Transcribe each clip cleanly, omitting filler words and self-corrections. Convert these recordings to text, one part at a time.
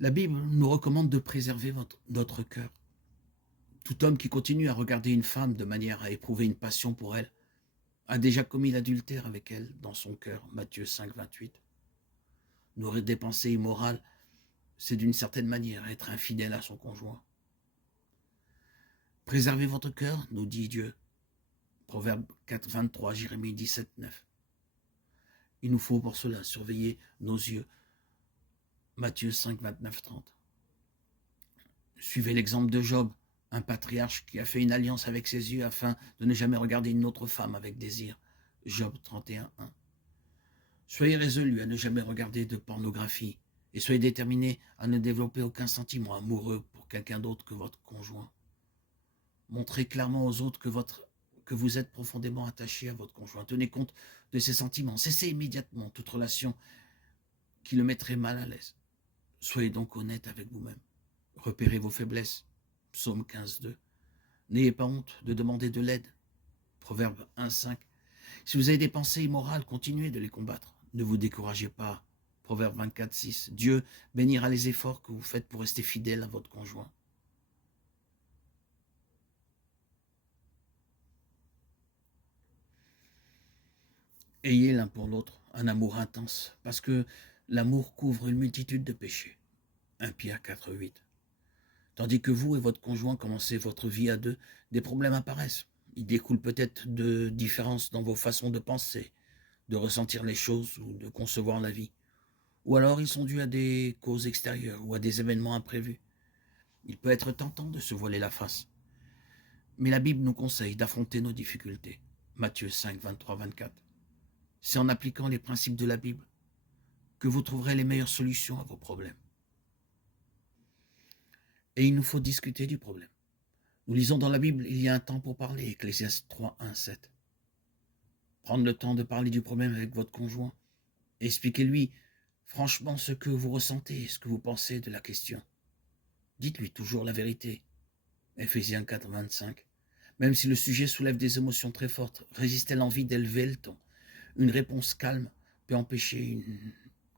La Bible nous recommande de préserver notre cœur. Tout homme qui continue à regarder une femme de manière à éprouver une passion pour elle a déjà commis l'adultère avec elle dans son cœur. Matthieu 5, 28. Nourrir des pensées immorales, c'est d'une certaine manière être infidèle à son conjoint. Préservez votre cœur, nous dit Dieu. Proverbe 4, 23, Jérémie 17, 9. Il nous faut pour cela surveiller nos yeux. Matthieu 5, 29, 30. Suivez l'exemple de Job, un patriarche qui a fait une alliance avec ses yeux afin de ne jamais regarder une autre femme avec désir. Job 31, 1. Soyez résolus à ne jamais regarder de pornographie et soyez déterminés à ne développer aucun sentiment amoureux pour quelqu'un d'autre que votre conjoint. Montrez clairement aux autres que vous êtes profondément attaché à votre conjoint. Tenez compte de ses sentiments. Cessez immédiatement toute relation qui le mettrait mal à l'aise. Soyez donc honnête avec vous-même. Repérez vos faiblesses. Psaume 15, 2. N'ayez pas honte de demander de l'aide. Proverbe 1, 5. Si vous avez des pensées immorales, continuez de les combattre. Ne vous découragez pas. Proverbe 24, 6. Dieu bénira les efforts que vous faites pour rester fidèle à votre conjoint. Ayez l'un pour l'autre un amour intense, parce que l'amour couvre une multitude de péchés. 1 Pierre 4, 8. Tandis que vous et votre conjoint commencez votre vie à deux, des problèmes apparaissent. Ils découlent peut-être de différences dans vos façons de penser, de ressentir les choses ou de concevoir la vie. Ou alors ils sont dus à des causes extérieures ou à des événements imprévus. Il peut être tentant de se voiler la face. Mais la Bible nous conseille d'affronter nos difficultés. Matthieu 5, 23, 24. C'est en appliquant les principes de la Bible que vous trouverez les meilleures solutions à vos problèmes. Et il nous faut discuter du problème. Nous lisons dans la Bible, il y a un temps pour parler, Ecclésiaste 3, 1, 7. Prendre le temps de parler du problème avec votre conjoint. Expliquez-lui franchement ce que vous ressentez, ce que vous pensez de la question. Dites-lui toujours la vérité. Éphésiens 4, 25. Même si le sujet soulève des émotions très fortes, résistez à l'envie d'élever le ton. Une réponse calme peut empêcher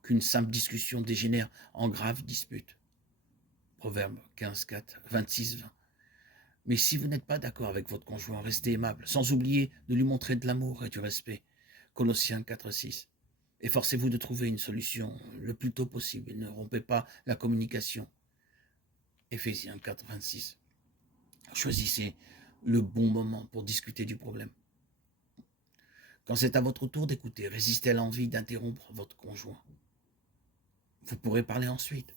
qu'une simple discussion dégénère en grave dispute. Proverbe 15, 4, 26, 20. Mais si vous n'êtes pas d'accord avec votre conjoint, restez aimable, sans oublier de lui montrer de l'amour et du respect. Colossiens 4, 6. Efforcez-vous de trouver une solution le plus tôt possible et ne rompez pas la communication. Éphésiens 4, 26. Choisissez le bon moment pour discuter du problème. Quand c'est à votre tour d'écouter, résistez à l'envie d'interrompre votre conjoint. Vous pourrez parler ensuite.